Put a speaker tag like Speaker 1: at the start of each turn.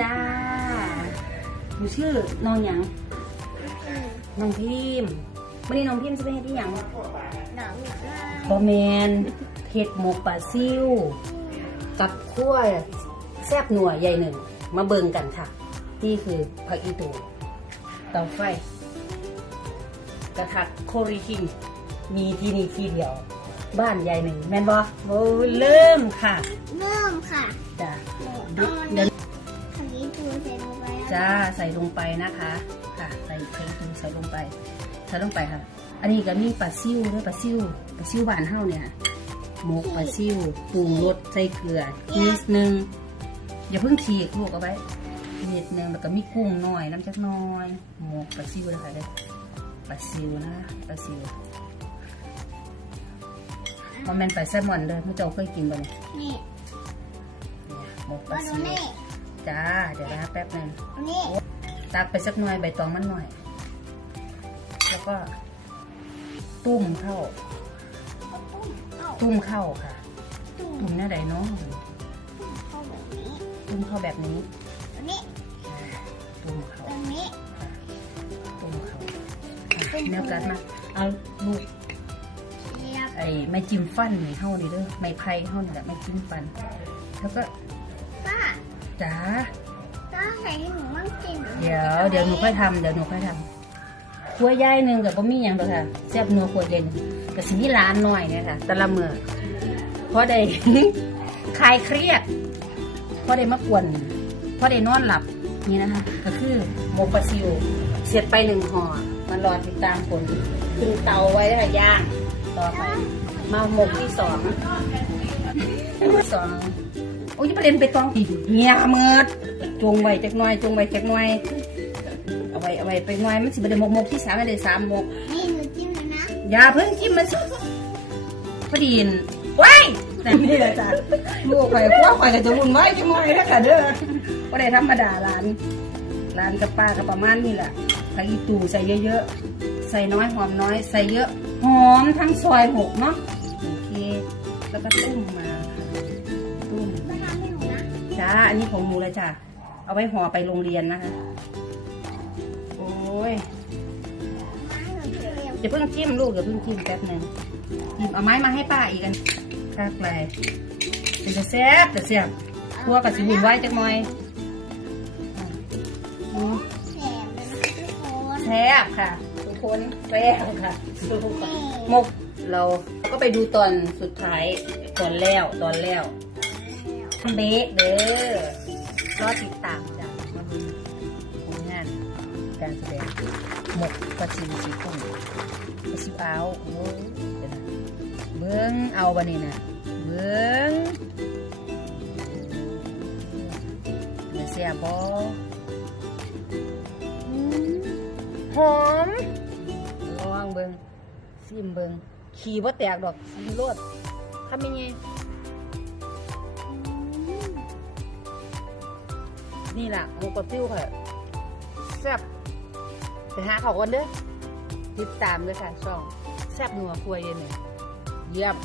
Speaker 1: จ้าหนูชื่อน้องหยังน้องพิมพ์วันนี้น้องพิมพ์จะไปเฮ็ดที่หยัง
Speaker 2: หนังหนัง
Speaker 1: บอแมนเห็ดหมกปลาซิ่วกับขั้วแซบหนัวใหญ่หนึ่ง มาเบิ่งกันค่ะ นี่คือผักอีตูเตาไฟ กระทะโคริคิงมีที่นี่ที่เดียว บ้านใหญ่หนึ่ง แม่นบอโอ้ยเริ่มค่ะ
Speaker 2: เริ่มค่ะ
Speaker 1: จ้า
Speaker 2: เดี๋ยว
Speaker 1: เดี๋ยว
Speaker 2: คันนี้ตู ใส่ลงไป
Speaker 1: จ้าใส่ลงไปนะคะ ค่ะ ใส่ใส่ใส่ลงไป ใส่ลงไปค่ะ อันนี้ก็มีปลาซิ่วด้วยปลาซิ่วปลาซิ่วบ้านเฮาเนี่ยหมกปลาซิ่วปรุงรสใส่เกลือนิดนึงอย่าเพิ่งฉีกลูกเอาไว้นิดนึงแล้วก็มีกุ้งหน่อยน้ำจักหน้อยหมกปลาซิ่วนะคะเด้อปลาซิ่วนะปลาซิ่วมันเป็นปลาแซลมอนเด้อไม่เจ้าเคยกินบ่เนี่ย
Speaker 2: นี่
Speaker 1: เนี่ยหมกป
Speaker 2: มา
Speaker 1: ลา
Speaker 2: ดู
Speaker 1: ซิ่ว
Speaker 2: นี่
Speaker 1: จ้า เดี๋ยวนะแป๊บหนึง
Speaker 2: นี่
Speaker 1: ตักไปสักหน่อยใบตองมันหน่อย แล้วก็ ตุ้มเข้า
Speaker 2: เอ้า
Speaker 1: ตุ้มเข้าค่ะ
Speaker 2: ตุ้ม
Speaker 1: ตุ้มหน้าใดเนาะ
Speaker 2: เข้าแบบนี้
Speaker 1: ตุ้มเข้าแบบนี้
Speaker 2: ตัวนี้
Speaker 1: อ่าตุ้มเข้า
Speaker 2: ตรงนี้
Speaker 1: ค่ะตุ้มเข้าค่ะเนื้อกัดมาเอาลูก
Speaker 2: เรียบ
Speaker 1: ไอ้ไม้จิ้มฟันนี่เข้านี่เด้อไม้ไผ่เข้านี่แหละไม้จิ้มฟัน แล้วก็
Speaker 2: ป้า
Speaker 1: จ๋า
Speaker 2: ป้าใส่ให้หนูมั่งกิน
Speaker 1: เดี๋ยวเดี๋ยวหนูค่อยทำเดี๋ยวหนูค่อยทำครัวย่ายหนึ่งกับบะหมี่หยังดอกค่ะแซ่บนัวครัวเย็นกับสิมีร้านหน่อยเนี่ยค่ะ แต่ละเมื่อเพราะได้คลายเครียดเพราะได้มากวนเพราะได้นอนหลับนี่นะคะ ก็คือหมกปลาซิวเสียบไปหนึ่งห่อมันรอติดตามผลขึ้นเตาไว้ค่ะย่างต่อไปมาหมกที่สองที่สอง โอ้ยประเด็นไปต้องเงียเมิดจงไว้จักหน่อยจงไว้จักหน่อยเอาไว้เอาไว้ไปหน่อยมันสิบเดหมกหมกที่สามไม่ได้สามหมก
Speaker 2: นี่หนูจิ้มเลยนะ
Speaker 1: อย่าเพิ่งจิ้มมันสิพอดีนว้ายแต่นี่แหละจ้ะลูกข่อยคว้าข่อยก็จะวุ่นวายจังหน่อยนะค่ะเด้อก็ได้ธรรมดาร้านร้านกับป้าก็ประมาณนี้แหละผักอีตูใส่เยอะๆใส่น้อยหอมน้อยใส่เยอะหอมทั้งซอยหกเนาะโอเคแล้วก็ตุ้มมา อันนี้ของหมูเลยจ้ะ เอาไว้ห่อไปโรงเรียนนะคะ โอ้ย
Speaker 2: มาให้หนูเรียบ
Speaker 1: อย่าเพิ่งจิ้มลูกอย่าเพิ่งจิ้มแป๊บหนึงหยิบเอาไม้มาให้ป้าอีกกันคากไรเป็นจะแซ่บแต่แซ่บพวกกับสิบุนไว้จักหน่อยอืม
Speaker 2: แสบเลยนะทุกคน
Speaker 1: แซ่บค่ะ ทุกคนแซ่บค่ะดูค่ะ
Speaker 2: นี่
Speaker 1: หมกเราก็ไปดูตอนสุดท้ายตอนแล้วตอนแล้ว เบ๊ะเด้อก็ติดตามจ้ะมาดูผลงานการแสดงหมกกระชิวสีกุ้งกระชิวเอาโอ้ยเดี๋ยวนะเบิ้งเอาบะนี่นะเบงเนื้อเสียบอหอมลองเบิงซิมเบิงขี่บ่าแตกดอกซิมโลดทำยังไง นี่ล่ะหมูกระติ้วค่ะแซ่บไปหาเขากันเด้อติดตามเลยค่ะช่องแซ่บนัวครัวเย็นเนี่ยเยี่ยม